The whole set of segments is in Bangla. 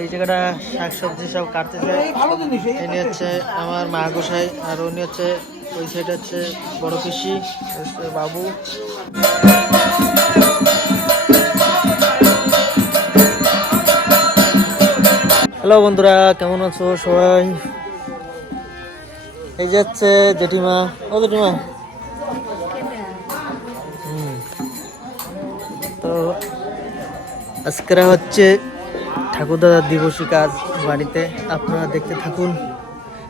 এই জায়গাটা শাকসবজি সব কাটতেছে। ইনি হচ্ছে আমার মা গোসাই আর উনি হচ্ছে ওই সাইড হচ্ছে বড় হচ্ছে বাবু। হ্যালো বন্ধুরা কেমন আছো সবাই? এই যাচ্ছে জেঠিমা। ও জেঠিমা। হুম। তো আজকেরা হচ্ছে ঠাকুরদাদার দিবসী কাজ বাড়িতে আপনারা দেখতে থাকুন।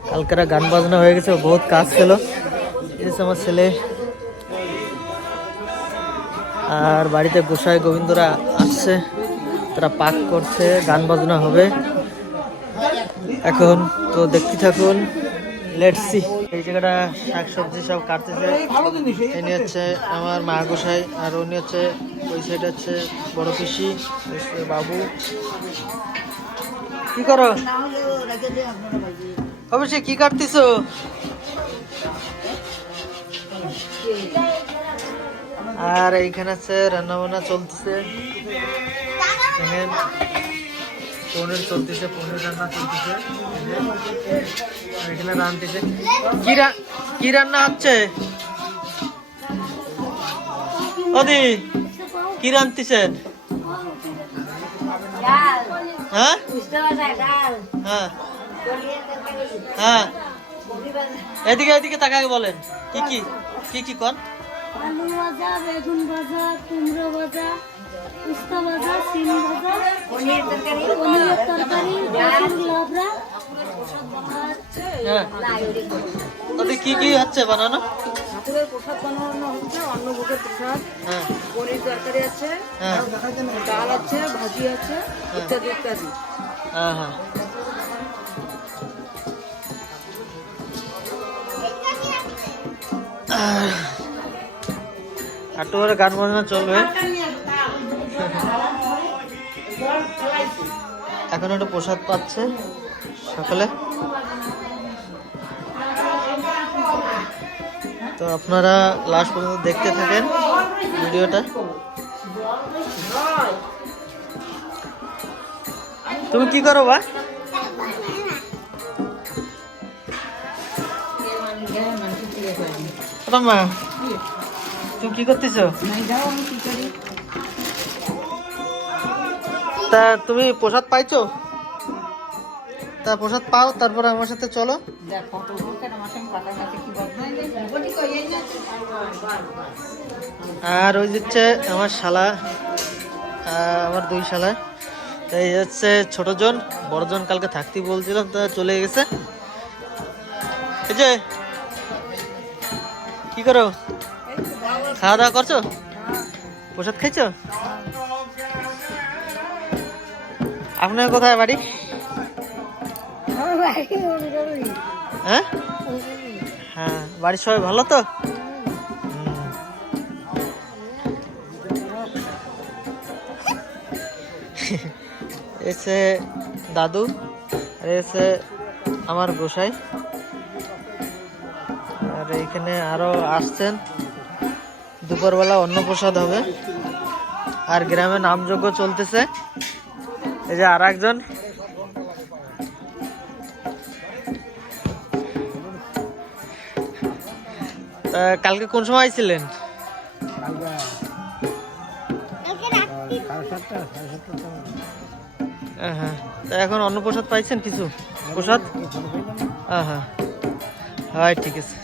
কালকেরা গান বাজনা হয়ে গেছে, বহুত কাজ ছিল। এসে আমার ছেলে। আর বাড়িতে গোসাই গোবিন্দরা আসছে, তারা পাক করছে, গান বাজনা হবে। এখন তো দেখতে থাকুন। লেটস এই জায়গাটা শাকসবজি সব কাটতেছে। ইনি হচ্ছে আমার মা গোসাই আর উনি হচ্ছে ওই সাইড হচ্ছে বড় পিসি বাবু। কি করো? অবশ্যই, কি কাটতেছো? আর এইখানে আছে রান্না বান্না চলতেছে পনির চলতেছে পনির রান্না চলতেছে এখানে রান্নতেছে কি রা- কি রান্না হচ্ছে? ওদি কি রান্নতেছেন ডাল হ্যাঁ? হ্যাঁ। হ্যাঁ। এদিকে এদিকে তাকাকে বলেন। কি কি কি কি কন? আলু ভাজা বেগুন ভাজা কুমড়ো ভাজা। উস্তা ভাজা সিম ভাজা পনিরের তরকারি পনিরের তরকারি লাবড়া হ্যাঁ। কি কি হচ্ছে বানানো? ঠাকুরের প্রসাদ বানানো হচ্ছে অন্নভোগের প্রসাদ হ্যাঁ। পনির তরকারি আছে হ্যাঁ। ডাল আছে ভাজি আছে ইত্যাদি ইত্যাদি। হ্যাঁ হ্যাঁ। গান বাজনা চলবে। এখন একটু প্রসাদ পাচ্ছে সকালে। তো আপনারা লাস্ট পর্যন্ত দেখতে থাকেন ভিডিওটা। তুমি কি করো বা? তুমি কি করতেছো? তা তুমি প্রসাদ পাইছো? তা প্রসাদ পাও তারপরে আমার সাথে চলো। আর ওই হচ্ছে আমার শালা আমার দুই শালা। তা এই হচ্ছে ছোটজন বড়জন কালকে থাকতে বলছিলাম তা চলে গেছে। এই যে কি করো? খাওয়া দাওয়া করছ? প্রসাদ খাইছো? আপনার কোথায় বাড়ি? হ্যাঁ? হ্যাঁ বাড়ির সবাই ভালো তো? এসে দাদু, আর এসে আমার গোসাই। আর এইখানে আরও আসছেন। দুপুরবেলা অন্নপ্রসাদ হবে। আর গ্রামে নামযজ্ঞ চলতেছে। এই যে আর একজন কালকে কোন সময় ছিলেন হ্যাঁ তা এখন অন্নপ্রসাদ পাইছেন কিছু? প্রসাদ? হ্যাঁ হ্যাঁ। হয় ঠিক আছে।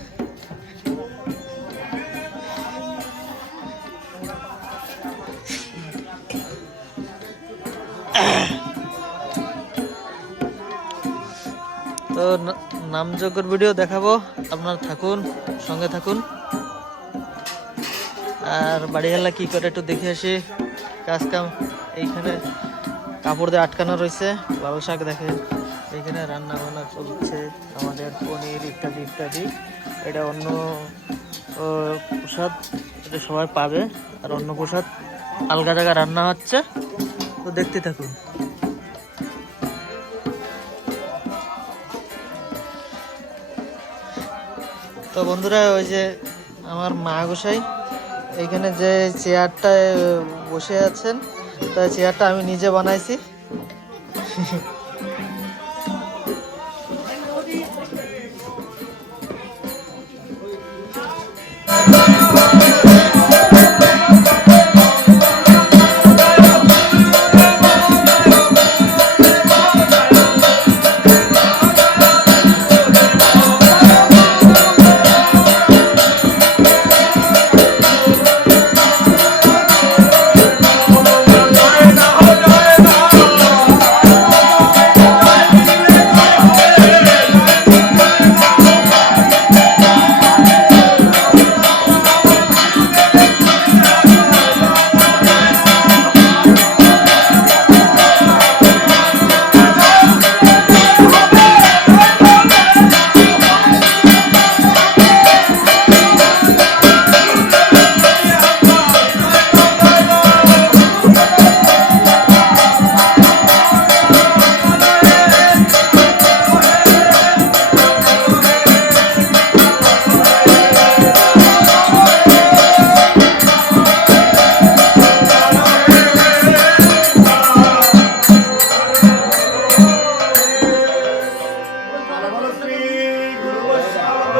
তো নামযজ্ঞের ভিডিও দেখাবো। আপনারা থাকুন, সঙ্গে থাকুন। আর বাড়ি হেলা কি করে একটু দেখে আসি। কাজ কাম এইখানে কাপড় দিয়ে আটকানো রয়েছে। লাল শাক দেখে এইখানে রান্না বান্না চলছে, আমাদের পনির ইত্যাদি ইত্যাদি। এটা অন্য প্রসাদ এটা সবাই পাবে। আর অন্য প্রসাদ আলগা জায়গায় রান্না হচ্ছে। তো দেখতে থাকুন। তো বন্ধুরা, ওই যে আমার মা গোসাই এইখানে যে চেয়ারটায় বসে আছেন, তা চেয়ারটা আমি নিজে বানাইছি।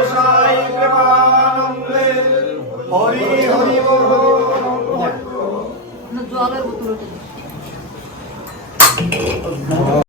সাই প্রেমানন্দে হরি হরি জলের